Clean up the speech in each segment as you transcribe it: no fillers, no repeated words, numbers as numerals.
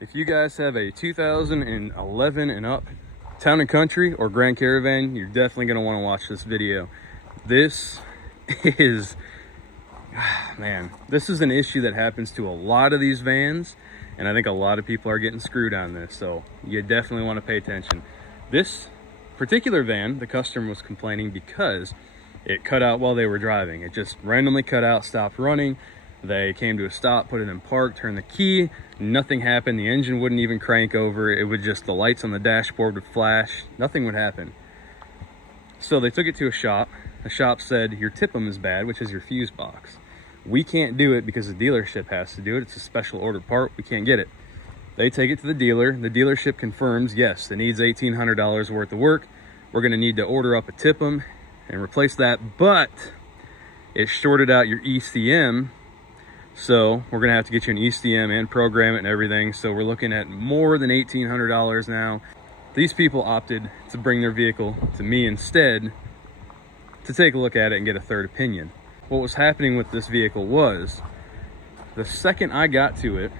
If you guys have a 2011 and up Town and Country or Grand Caravan, you're definitely going to want to watch this video. This is, man, this is an issue that happens to a lot of these vans, and I think a lot of people are getting screwed on this, so you definitely want to pay attention. This particular van, the customer was complaining because it cut out while they were driving. It just randomly cut out, stopped running. They came to a stop, put it in park, turned the key, nothing happened. The engine wouldn't even crank over. It would just, the lights on the dashboard would flash, nothing would happen. So they took it to a shop. The shop said, your TIPM is bad, which is your fuse box. We can't do it because the dealership has to do it. It's a special order part, we can't get it. They take it to the dealer. The dealership confirms, yes, it needs $1,800 worth of work. We're gonna need to order up a TIPM and replace that, but it shorted out your ECM. So we're gonna have to get you an ECM and program it and everything. So we're looking at more than $1,800 now. These people opted to bring their vehicle to me instead to take a look at it and get a third opinion. What was happening with this vehicle was, the second I got to it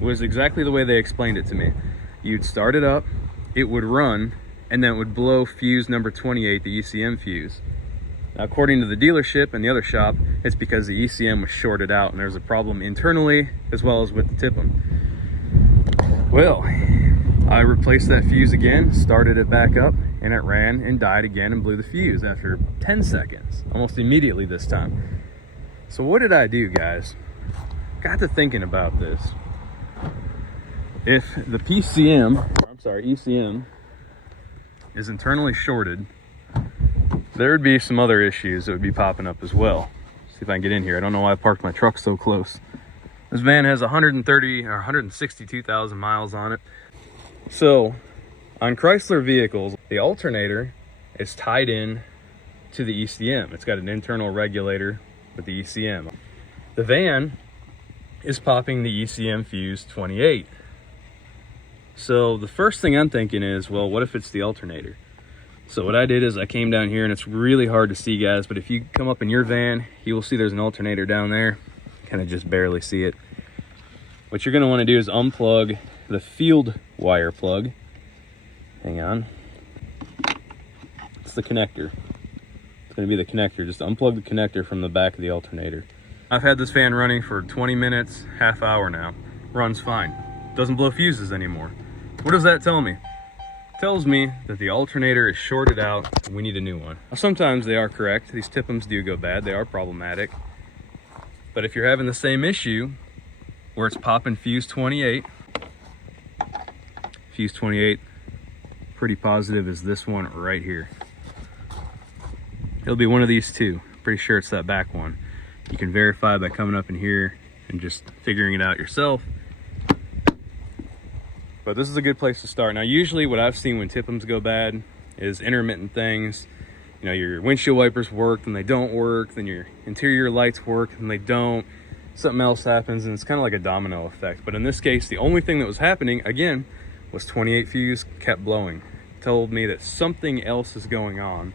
was exactly the way they explained it to me. You'd start it up, it would run, and then it would blow fuse number 28, the ECM fuse. Now, according to the dealership and the other shop, it's because the ECM was shorted out and there's a problem internally as well as with the TIPM. Well, I replaced that fuse again, started it back up, and it ran and died again and blew the fuse after 10 seconds, almost immediately this time. So what did I do, guys? Got to thinking about this. If the ECM is internally shorted, there would be some other issues that would be popping up as well. See if I can get in here. I don't know why I parked my truck so close. This van has 130 or 162,000 miles on it. So on Chrysler vehicles, the alternator is tied in to the ECM. It's got an internal regulator with the ECM. The van is popping the ECM fuse 28. So the first thing I'm thinking is, well, what if it's the alternator? So what I did is I came down here, and it's really hard to see, guys, but if you come up in your van, you will see there's an alternator down there. Kind of just barely see it. What you're going to want to do is unplug the field wire plug. Hang on. It's the connector. It's going to be the connector. Just unplug the connector from the back of the alternator. I've had this fan running for 20 minutes, half hour now. Runs fine. Doesn't blow fuses anymore. What does that tell me? Tells me that the alternator is shorted out and we need a new one. Now, sometimes they are correct. These TIPMs do go bad. They are problematic. But if you're having the same issue where it's popping fuse 28, pretty positive is this one right here. It'll be one of these two. Pretty sure it's that back one. You can verify by coming up in here and just figuring it out yourself. But this is a good place to start. Now, usually what I've seen when TIPMs go bad is intermittent things. You know, your windshield wipers work, then they don't work, then your interior lights work, and they don't. Something else happens, and it's kind of like a domino effect. But in this case, the only thing that was happening, again, was 28 fuse kept blowing. It told me that something else is going on.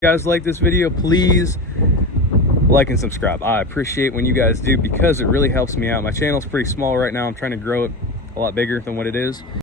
If you guys like this video, please like and subscribe. I appreciate when you guys do, because it really helps me out. My channel's pretty small right now. I'm trying to grow it a lot bigger than what it is.